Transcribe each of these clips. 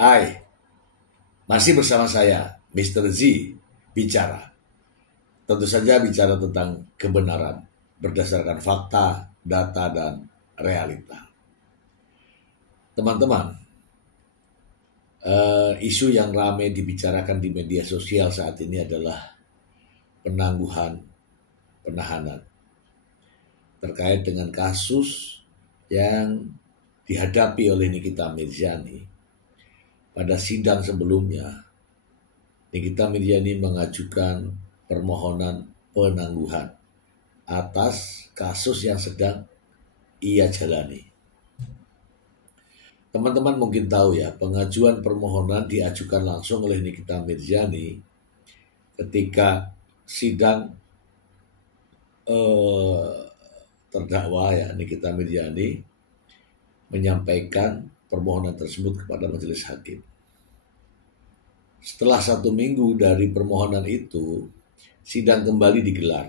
Hai, masih bersama saya, Mr. Z, bicara. Tentu saja bicara tentang kebenaran, berdasarkan fakta, data, dan realita. Teman-teman, isu yang ramai dibicarakan di media sosial saat ini adalah penangguhan penahanan terkait dengan kasus yang dihadapi oleh Nikita Mirzani. Pada sidang sebelumnya, Nikita Mirzani mengajukan permohonan penangguhan atas kasus yang sedang ia jalani. Teman-teman mungkin tahu ya, pengajuan permohonan diajukan langsung oleh Nikita Mirzani ketika sidang terdakwa ya Nikita Mirzani menyampaikan permohonan tersebut kepada majelis hakim. Setelah 1 minggu dari permohonan itu, sidang kembali digelar,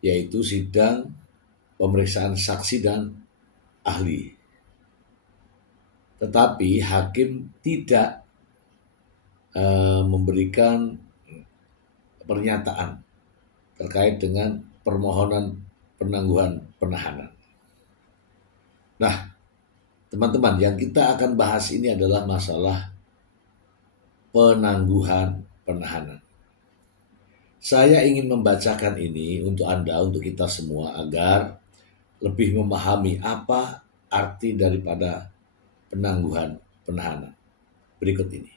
yaitu sidang pemeriksaan saksi dan ahli. Tetapi hakim tidak memberikan pernyataan terkait dengan permohonan penangguhan penahanan. Nah, teman-teman, yang kita akan bahas ini adalah masalah penangguhan penahanan. Saya ingin membacakan ini untuk Anda, untuk kita semua, agar lebih memahami apa arti daripada penangguhan penahanan. Berikut ini.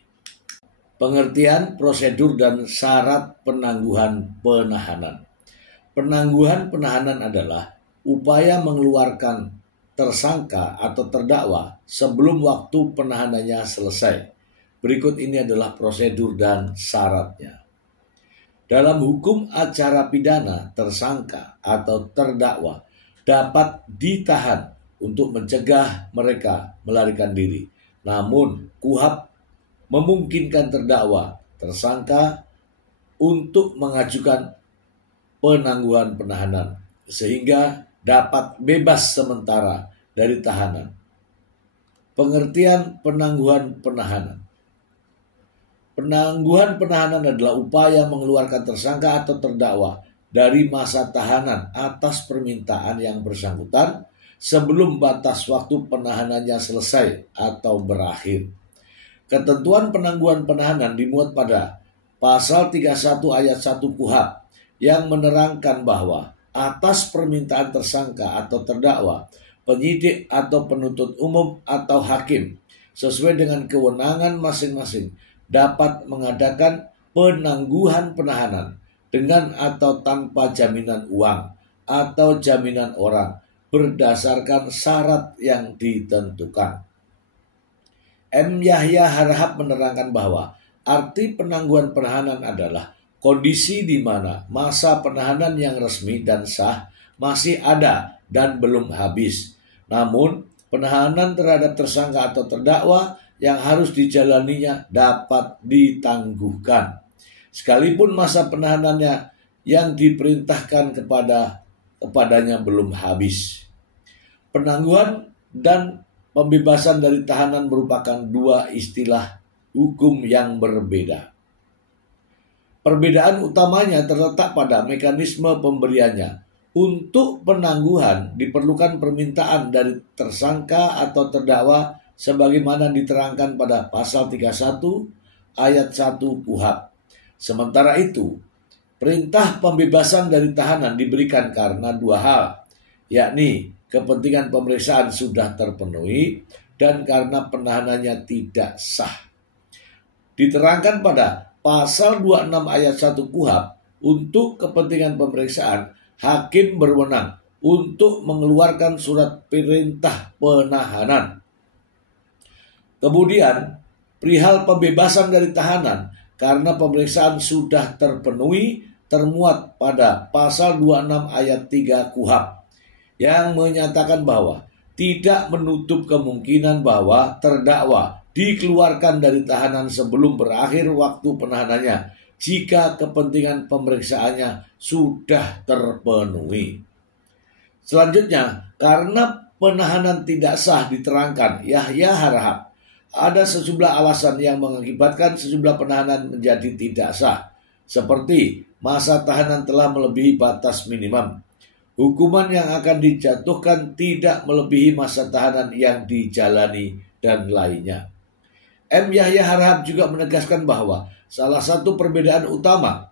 Pengertian, prosedur, dan syarat penangguhan penahanan. Penangguhan penahanan adalah upaya mengeluarkan tersangka atau terdakwa sebelum waktu penahanannya selesai. Berikut ini adalah prosedur dan syaratnya. Dalam hukum acara pidana, tersangka atau terdakwa dapat ditahan untuk mencegah mereka melarikan diri. Namun, KUHP memungkinkan terdakwa, tersangka untuk mengajukan penangguhan penahanan sehingga dapat bebas sementara dari tahanan. Pengertian penangguhan penahanan. Penangguhan penahanan adalah upaya mengeluarkan tersangka atau terdakwa dari masa tahanan atas permintaan yang bersangkutan sebelum batas waktu penahanannya selesai atau berakhir. Ketentuan penangguhan penahanan dimuat pada pasal 31 ayat 1 KUHP yang menerangkan bahwa atas permintaan tersangka atau terdakwa, penyidik atau penuntut umum atau hakim sesuai dengan kewenangan masing-masing dapat mengadakan penangguhan penahanan dengan atau tanpa jaminan uang atau jaminan orang berdasarkan syarat yang ditentukan. M. Yahya Harahap menerangkan bahwa arti penangguhan penahanan adalah kondisi di mana masa penahanan yang resmi dan sah masih ada dan belum habis. Namun, penahanan terhadap tersangka atau terdakwa yang harus dijalaninya dapat ditangguhkan, sekalipun masa penahanannya yang diperintahkan kepadanya belum habis. Penangguhan dan pembebasan dari tahanan merupakan dua istilah hukum yang berbeda. Perbedaan utamanya terletak pada mekanisme pemberiannya. Untuk penangguhan diperlukan permintaan dari tersangka atau terdakwa sebagaimana diterangkan pada pasal 31 ayat 1 KUHP. Sementara itu, perintah pembebasan dari tahanan diberikan karena dua hal, yakni kepentingan pemeriksaan sudah terpenuhi dan karena penahanannya tidak sah. Diterangkan pada pasal 26 ayat 1 KUHP, untuk kepentingan pemeriksaan, hakim berwenang untuk mengeluarkan surat perintah penahanan. Kemudian, perihal pembebasan dari tahanan karena pemeriksaan sudah terpenuhi termuat pada pasal 26 ayat 3 KUHP yang menyatakan bahwa tidak menutup kemungkinan bahwa terdakwa dikeluarkan dari tahanan sebelum berakhir waktu penahanannya jika kepentingan pemeriksaannya sudah terpenuhi. Selanjutnya, karena penahanan tidak sah diterangkan Yahya Harahap, ada sejumlah alasan yang mengakibatkan sejumlah penahanan menjadi tidak sah, seperti masa tahanan telah melebihi batas minimum, hukuman yang akan dijatuhkan tidak melebihi masa tahanan yang dijalani, dan lainnya. M. Yahya Harahap juga menegaskan bahwa salah satu perbedaan utama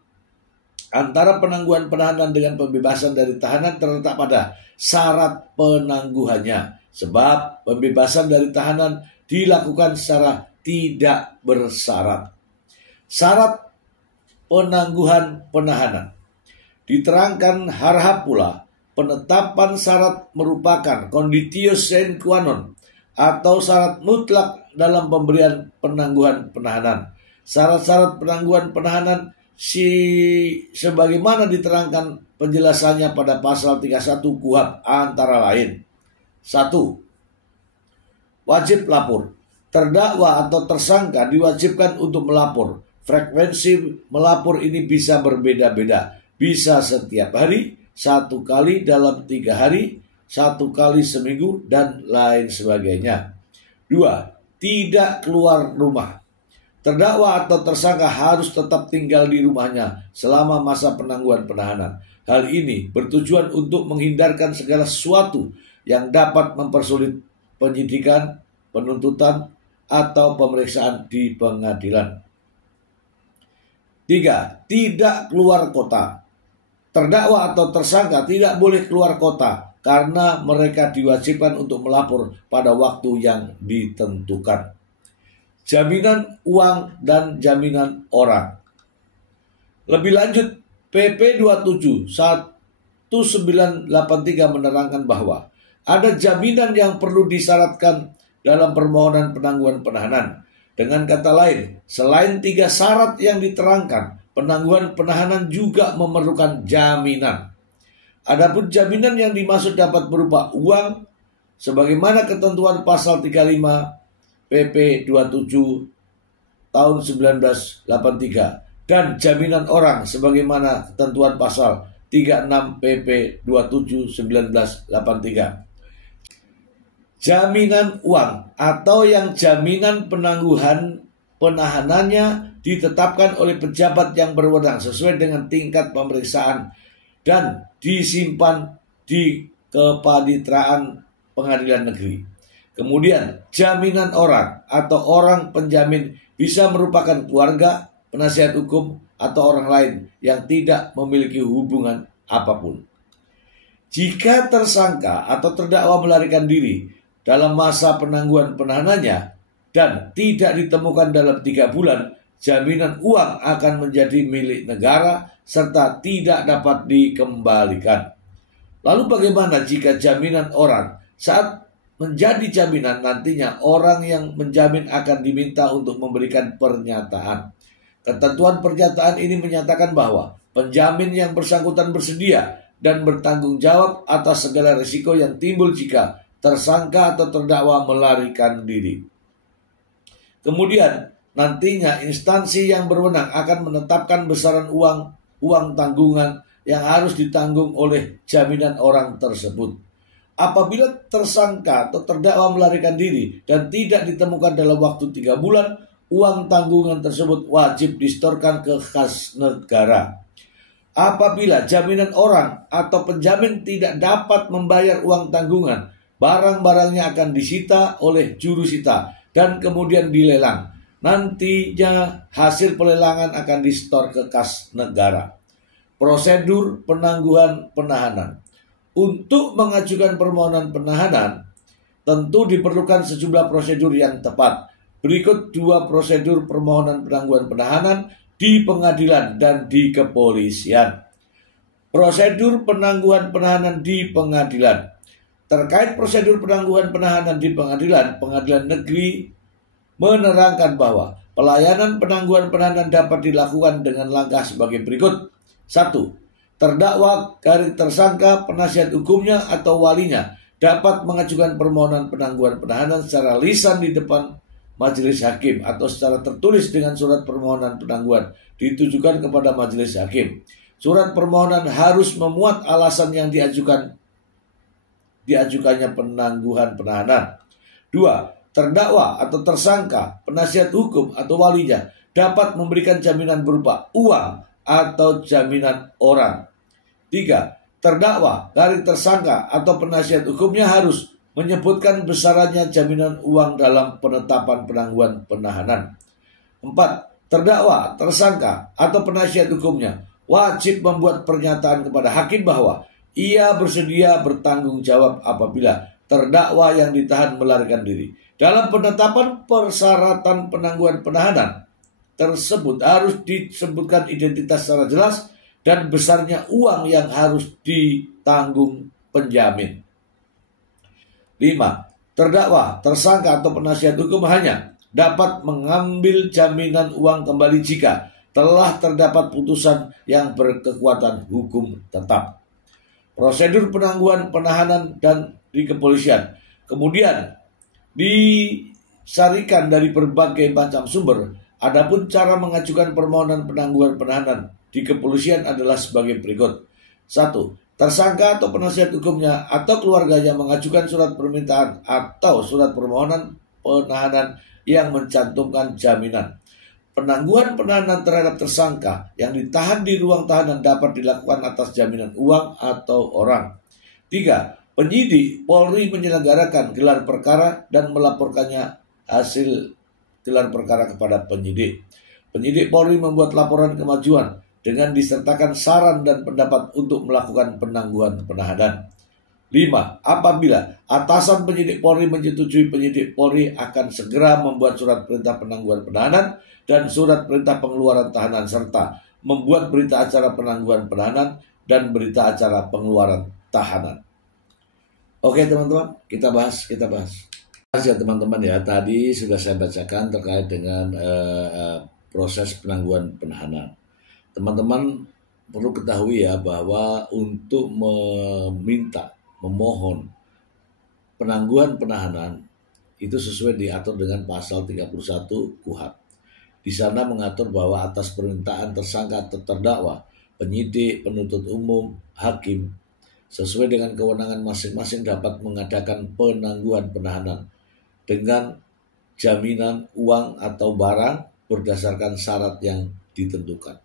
antara penangguhan penahanan dengan pembebasan dari tahanan terletak pada syarat penangguhannya, sebab pembebasan dari tahanan dilakukan secara tidak bersyarat. Syarat penangguhan penahanan diterangkan Harahap pula, penetapan syarat merupakan conditio sine qua non atau syarat mutlak dalam pemberian penangguhan penahanan. Syarat-syarat penangguhan penahanan sebagaimana diterangkan penjelasannya pada pasal 31 KUHP antara lain: 1. Wajib lapor. Terdakwa atau tersangka diwajibkan untuk melapor. Frekuensi melapor ini bisa berbeda-beda. Bisa setiap hari, 1 kali dalam 3 hari, 1 kali seminggu, dan lain sebagainya. 2. Tidak keluar rumah. Terdakwa atau tersangka harus tetap tinggal di rumahnya selama masa penangguhan penahanan. Hal ini bertujuan untuk menghindarkan segala sesuatu yang dapat mempersulit penyidikan, penuntutan, atau pemeriksaan di pengadilan. 3. Tidak keluar kota. Terdakwa atau tersangka tidak boleh keluar kota karena mereka diwajibkan untuk melapor pada waktu yang ditentukan. Jaminan uang dan jaminan orang. Lebih lanjut, PP 27 1983 menerangkan bahwa ada jaminan yang perlu disyaratkan dalam permohonan penangguhan penahanan. Dengan kata lain, selain 3 syarat yang diterangkan, penangguhan penahanan juga memerlukan jaminan. Adapun jaminan yang dimaksud dapat berupa uang, sebagaimana ketentuan pasal 35 PP 27 tahun 1983, dan jaminan orang sebagaimana ketentuan pasal 36 PP 27 1983. Jaminan uang atau yang jaminan penangguhan penahanannya ditetapkan oleh pejabat yang berwenang sesuai dengan tingkat pemeriksaan dan disimpan di kepaniteraan pengadilan negeri. Kemudian jaminan orang atau orang penjamin bisa merupakan keluarga, penasihat hukum, atau orang lain yang tidak memiliki hubungan apapun. Jika tersangka atau terdakwa melarikan diri dalam masa penangguhan penahanannya dan tidak ditemukan dalam 3 bulan, jaminan uang akan menjadi milik negara serta tidak dapat dikembalikan. Lalu bagaimana jika jaminan orang? Saat menjadi jaminan, nantinya orang yang menjamin akan diminta untuk memberikan pernyataan. Ketentuan pernyataan ini menyatakan bahwa penjamin yang bersangkutan bersedia dan bertanggung jawab atas segala risiko yang timbul jika tersangka atau terdakwa melarikan diri. Kemudian nantinya instansi yang berwenang akan menetapkan besaran uang tanggungan yang harus ditanggung oleh jaminan orang tersebut. Apabila tersangka atau terdakwa melarikan diri dan tidak ditemukan dalam waktu 3 bulan, uang tanggungan tersebut wajib disetorkan ke kas negara. Apabila jaminan orang atau penjamin tidak dapat membayar uang tanggungan, barang-barangnya akan disita oleh juru sita dan kemudian dilelang. Nantinya hasil pelelangan akan disetor ke kas negara. Prosedur penangguhan penahanan. Untuk mengajukan permohonan penahanan, tentu diperlukan sejumlah prosedur yang tepat. Berikut 2 prosedur permohonan penangguhan penahanan di pengadilan dan di kepolisian. Prosedur penangguhan penahanan di pengadilan. Terkait prosedur penangguhan penahanan di pengadilan, Pengadilan Negeri menerangkan bahwa pelayanan penangguhan penahanan dapat dilakukan dengan langkah sebagai berikut. 1. Terdakwa, tersangka, penasihat hukumnya, atau walinya dapat mengajukan permohonan penangguhan penahanan secara lisan di depan majelis hakim atau secara tertulis dengan surat permohonan penangguhan ditujukan kepada majelis hakim. Surat permohonan harus memuat alasan yang diajukannya penangguhan penahanan. 2. terdakwa atau tersangka, penasihat hukum atau walinya dapat memberikan jaminan berupa uang atau jaminan orang. 3. Terdakwa, garing tersangka atau penasihat hukumnya harus menyebutkan besarannya jaminan uang dalam penetapan penangguhan penahanan. 4. Terdakwa, tersangka atau penasihat hukumnya wajib membuat pernyataan kepada hakim bahwa ia bersedia bertanggung jawab apabila terdakwa yang ditahan melarikan diri. Dalam penetapan persyaratan penangguhan penahanan tersebut harus disebutkan identitas secara jelas dan besarnya uang yang harus ditanggung penjamin. 5. Terdakwa, tersangka atau penasihat hukum hanya dapat mengambil jaminan uang kembali jika telah terdapat putusan yang berkekuatan hukum tetap. Prosedur penangguhan penahanan dan di kepolisian kemudian disarikan dari berbagai macam sumber. Adapun cara mengajukan permohonan penangguhan penahanan di kepolisian adalah sebagai berikut. 1. Tersangka atau penasihat hukumnya atau keluarganya mengajukan surat permintaan atau surat permohonan penahanan yang mencantumkan jaminan. Penangguhan penahanan terhadap tersangka yang ditahan di ruang tahanan dapat dilakukan atas jaminan uang atau orang. 3. Penyidik Polri menyelenggarakan gelar perkara dan melaporkannya hasil gelar perkara kepada penyidik. Penyidik Polri membuat laporan kemajuan dengan disertakan saran dan pendapat untuk melakukan penangguhan penahanan. 5. Apabila atasan penyidik Polri menyetujui, penyidik Polri akan segera membuat surat perintah penangguhan penahanan dan surat perintah pengeluaran tahanan serta membuat berita acara penangguhan penahanan dan berita acara pengeluaran tahanan. Oke teman-teman, kita bahas. Ya teman-teman ya, tadi sudah saya bacakan terkait dengan proses penangguhan penahanan. Teman-teman perlu ketahui ya bahwa untuk memohon penangguhan penahanan itu sesuai diatur dengan pasal 31 KUHP. Di sana mengatur bahwa atas permintaan tersangka atau terdakwa, penyidik, penuntut umum, hakim, sesuai dengan kewenangan masing-masing dapat mengadakan penangguhan penahanan dengan jaminan uang atau barang berdasarkan syarat yang ditentukan.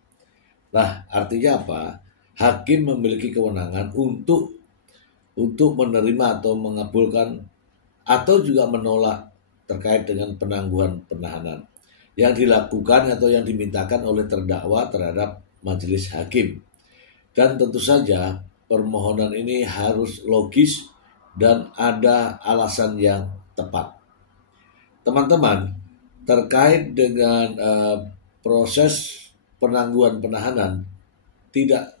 Nah, artinya apa? Hakim memiliki kewenangan untuk menerima atau mengabulkan atau juga menolak terkait dengan penangguhan penahanan yang dilakukan atau yang dimintakan oleh terdakwa terhadap majelis hakim. Dan tentu saja permohonan ini harus logis dan ada alasan yang tepat. Teman-teman, terkait dengan proses penangguhan penahanan tidak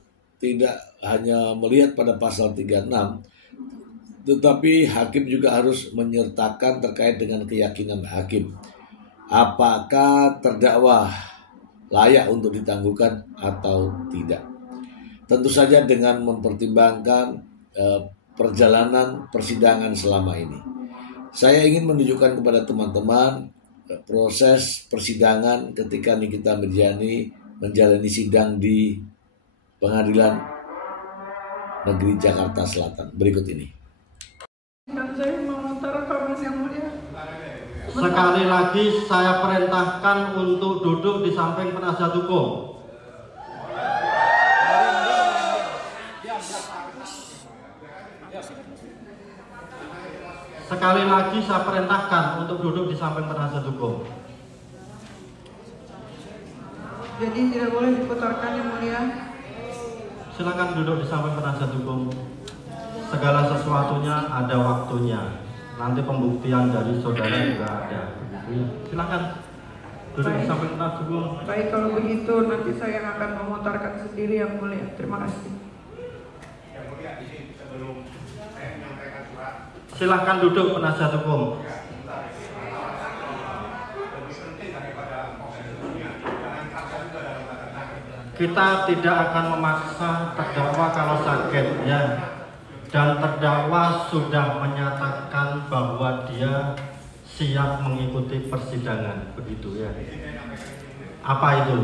hanya melihat pada pasal 36, tetapi hakim juga harus menyertakan terkait dengan keyakinan hakim. Apakah terdakwa layak untuk ditangguhkan atau tidak? Tentu saja dengan mempertimbangkan perjalanan persidangan selama ini. Saya ingin menunjukkan kepada teman-teman proses persidangan ketika Nikita Mirjani menjalani sidang di Pengadilan Negeri Jakarta Selatan. Berikut ini. Dan saya mengutarakan yang mulia. Sekali lagi saya perintahkan untuk duduk di samping penasihat hukum. Sekali lagi saya perintahkan untuk duduk di samping penasihat hukum. Jadi tidak boleh diputarkan yang mulia. Silakan duduk di samping penasihat hukum. Segala sesuatunya ada waktunya. Nanti pembuktian dari saudara juga ada. Silakan duduk di samping penasihat hukum. Baik, kalau begitu nanti saya akan memutarkan sendiri yang mulia. Terima kasih. Silakan duduk penasihat hukum. Kita tidak akan memaksa terdakwa kalau sakit ya. Dan terdakwa sudah menyatakan bahwa dia siap mengikuti persidangan, begitu ya. Apa itu?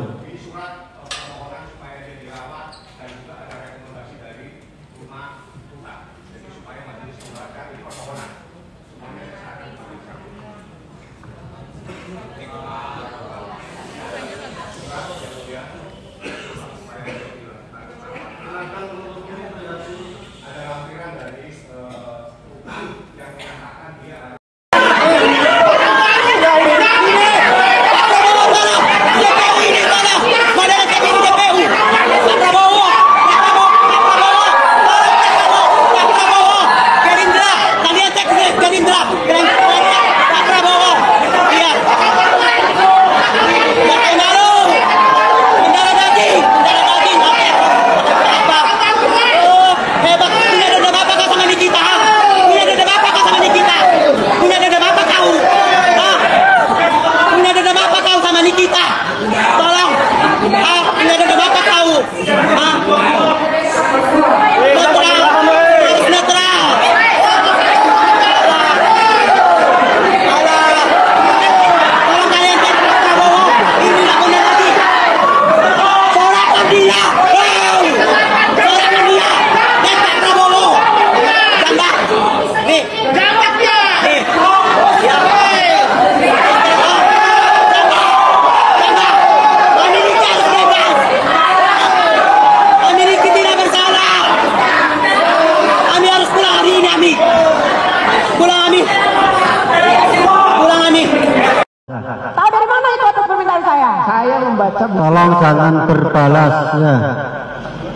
Tolong jangan berbalas ya.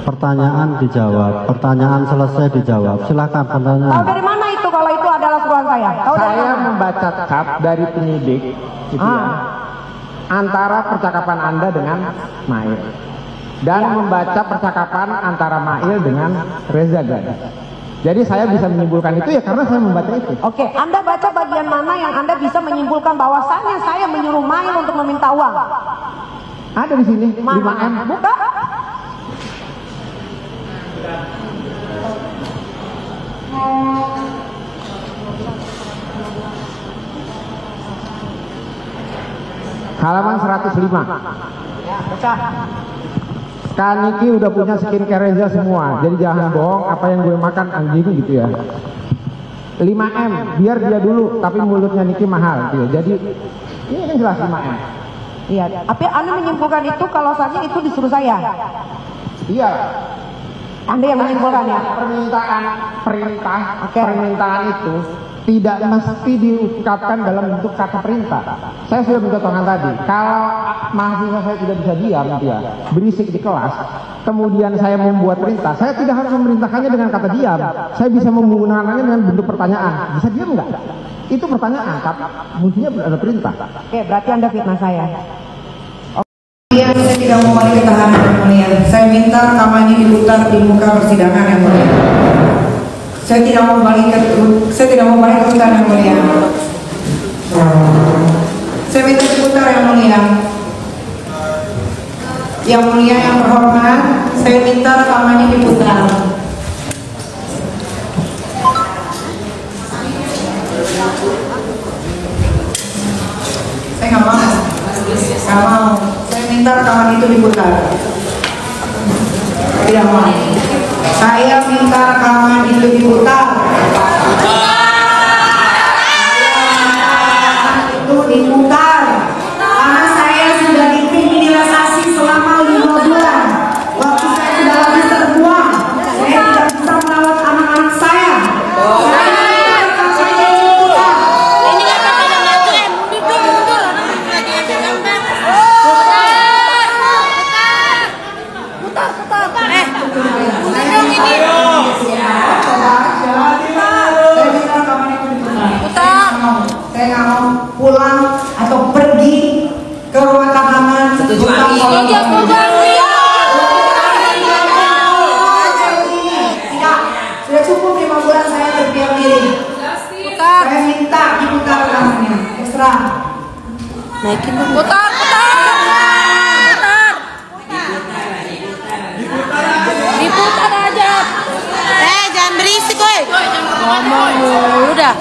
Pertanyaan dijawab, pertanyaan selesai dijawab. Silakan pertanyaan. Tahu dari mana itu kalau itu adalah suruhan saya? Saya membaca cap dari penyidik gitu ya, antara percakapan Anda dengan Mail dan membaca percakapan antara Mail dengan Reza Gadis. Jadi saya bisa menyimpulkan itu ya karena saya membaca itu. Oke, Anda baca bagian mana yang Anda bisa menyimpulkan bahwasannya saya menyuruh Mail untuk meminta uang? Ada di sini, 5M. Buka. Halaman 105. Ya, baca. Kak Niki udah punya skincare Reza semua, jadi jangan bohong apa yang gue makan anjing gitu ya. 5M, biar dia dulu, tapi mulutnya Niki mahal gitu ya. Jadi ini kan jelas 5M. Iya, tapi Anda menyimpulkan itu kalau saja itu disuruh saya. Iya. Anda yang menyimpulkan ya. Permintaan itu tidak mesti diungkapkan dalam bentuk kata perintah. Saya sudah mencontohkan tadi. Kalau mahasiswa saya tidak bisa diam, dia berisik di kelas, kemudian saya membuat perintah, saya tidak harus memerintahkannya dengan kata diam. Saya bisa menggunakannya dengan bentuk pertanyaan. Bisa diam nggak? Itu pertanyaan, tapi mestinya ada perintah. Oke, berarti Anda fitnah saya. Saya tidak mau balik ke tahanan yang mulia. Saya minta rekaman ini diputar di muka persidangan yang mulia. Saya tidak mau balik ke hutan yang mulia. Saya minta diputar yang mulia. Yang mulia yang terhormat, saya minta rekamannya diputar. Saya nggak mau. Saya minta rekaman itu diputar. Tidak mau. Saya minta rekaman itu diputar. Itu diputar. Karena saya sudah dikriminalisasi selama 5 bulan. Waktu saya sudah habis terbuang. Saya tidak bisa merawat anak-anak saya. Saya nggak mau pulang atau pergi ke rumah tahanan. Tidak, sudah cukup 5 bulan saya berdiam diri. Saya minta diputar rekamannya. Terserah. Naikin dong. Putar. Diputar aja. Jangan berisik, woi. Ngomong mulu dah.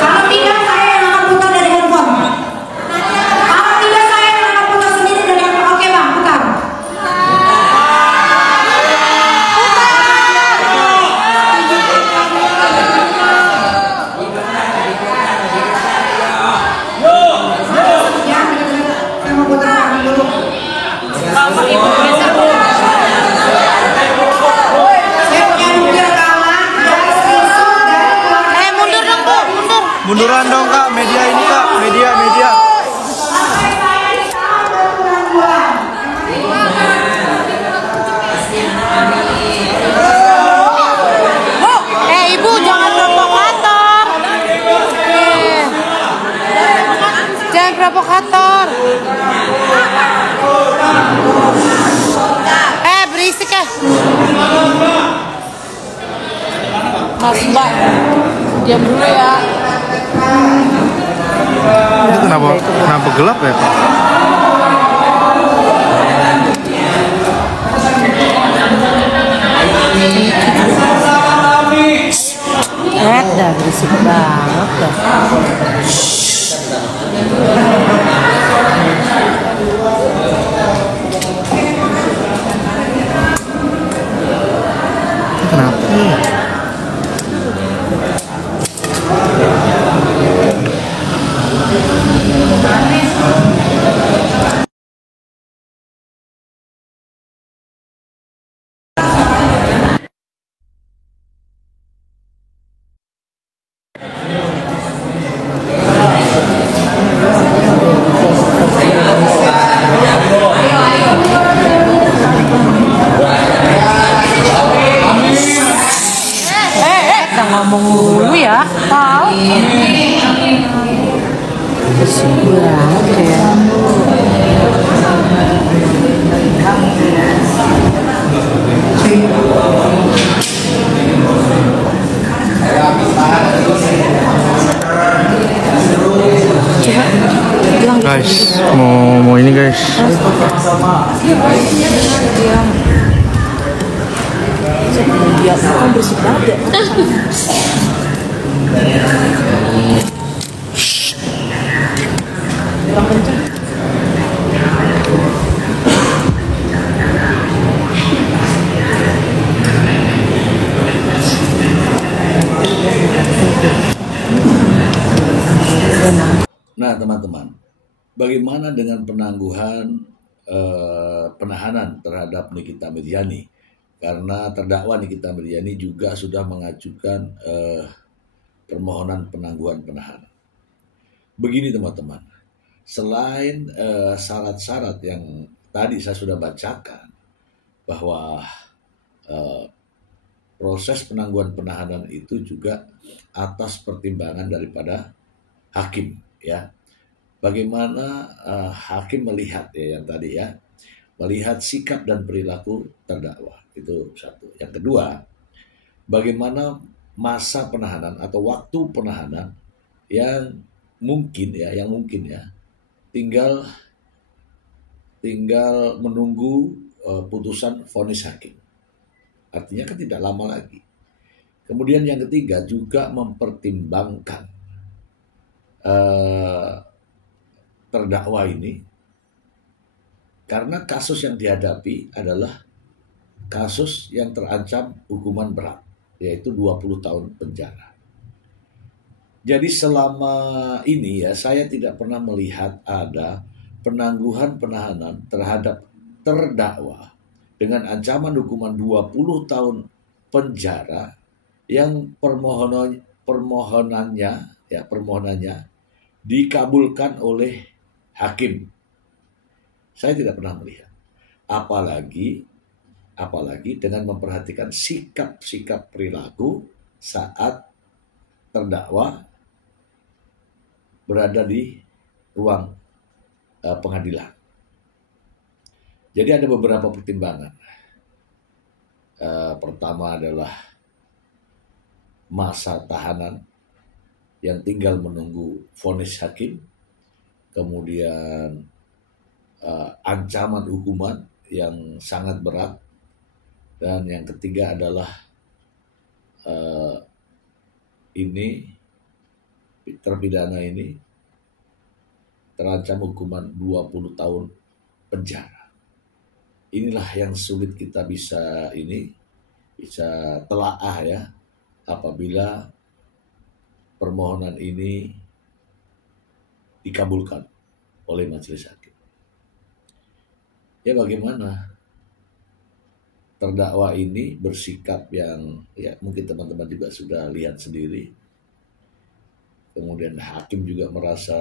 Kalau tidak saya yang akan putar dari handphone. Kalau tidak saya yang akan putar sendiri dari handphone. Oke bang, putar. Mundur dong Bu, mundur. Munduran dong Kak, media ini Kak, media. Ibu jangan provokator. Jangan provokator. Berisik ya. Mas Mbak, diam dulu ya. Itu kenapa gelap ya Kak? Dah berisik banget dah. Kenapa? Kita ngomong dulu ya. Tahu? Guys, mau ini guys. Dia kan berisik banget. Nah teman-teman, bagaimana dengan penangguhan penahanan terhadap Nikita Miryani? Karena terdakwa Nikita Miryani juga sudah mengajukan permohonan penangguhan penahanan. Begini teman-teman, selain syarat-syarat yang tadi saya sudah bacakan, bahwa proses penangguhan penahanan itu juga atas pertimbangan daripada hakim, ya. Bagaimana hakim melihat, ya, yang tadi ya, melihat sikap dan perilaku terdakwa, itu satu. Yang kedua, bagaimana masa penahanan atau waktu penahanan yang mungkin ya, tinggal menunggu putusan vonis hakim. Artinya kan tidak lama lagi. Kemudian yang ketiga juga mempertimbangkan terdakwa ini, karena kasus yang dihadapi adalah kasus yang terancam hukuman berat, yaitu 20 tahun penjara. Jadi selama ini ya, saya tidak pernah melihat ada penangguhan penahanan terhadap terdakwa dengan ancaman hukuman 20 tahun penjara yang permohonannya dikabulkan oleh hakim. Saya tidak pernah melihat. Apalagi dengan memperhatikan sikap-sikap perilaku saat terdakwa berada di ruang pengadilan. Jadi ada beberapa pertimbangan. Pertama adalah masa tahanan yang tinggal menunggu vonis hakim, kemudian ancaman hukuman yang sangat berat, dan yang ketiga adalah terpidana ini terancam hukuman 20 tahun penjara. Inilah yang sulit kita bisa telaah ya, apabila permohonan ini dikabulkan oleh majelis hakim. Ya bagaimana terdakwa ini bersikap yang ya mungkin teman-teman juga sudah lihat sendiri. Kemudian hakim juga merasa,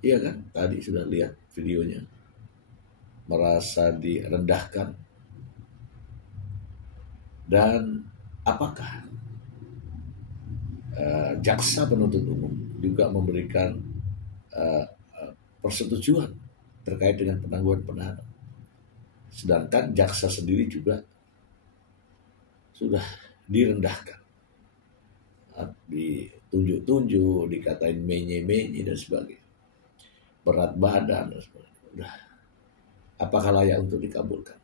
iya kan, tadi sudah lihat videonya, merasa direndahkan. Dan apakah jaksa penuntut umum juga memberikan persetujuan terkait dengan penangguhan penahanan? Sedangkan jaksa sendiri juga sudah direndahkan, ditunjuk-tunjuk, dikatain menye-menye dan sebagainya, berat badan dan sebagainya. Udah, apakah layak untuk dikabulkan?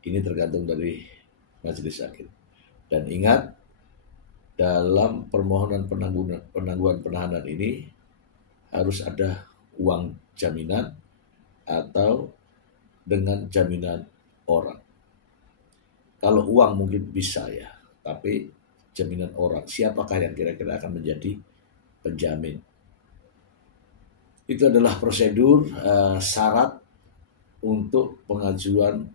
Ini tergantung dari majelis hakim. Dan ingat, dalam permohonan penangguhan penahanan ini harus ada uang jaminan atau dengan jaminan orang. Kalau uang mungkin bisa ya, tapi jaminan orang, siapakah yang kira-kira akan menjadi penjamin? Itu adalah prosedur syarat untuk pengajuan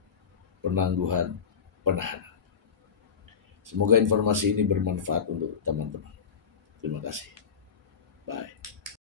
penangguhan penahanan. Semoga informasi ini bermanfaat untuk teman-teman. Terima kasih. Bye.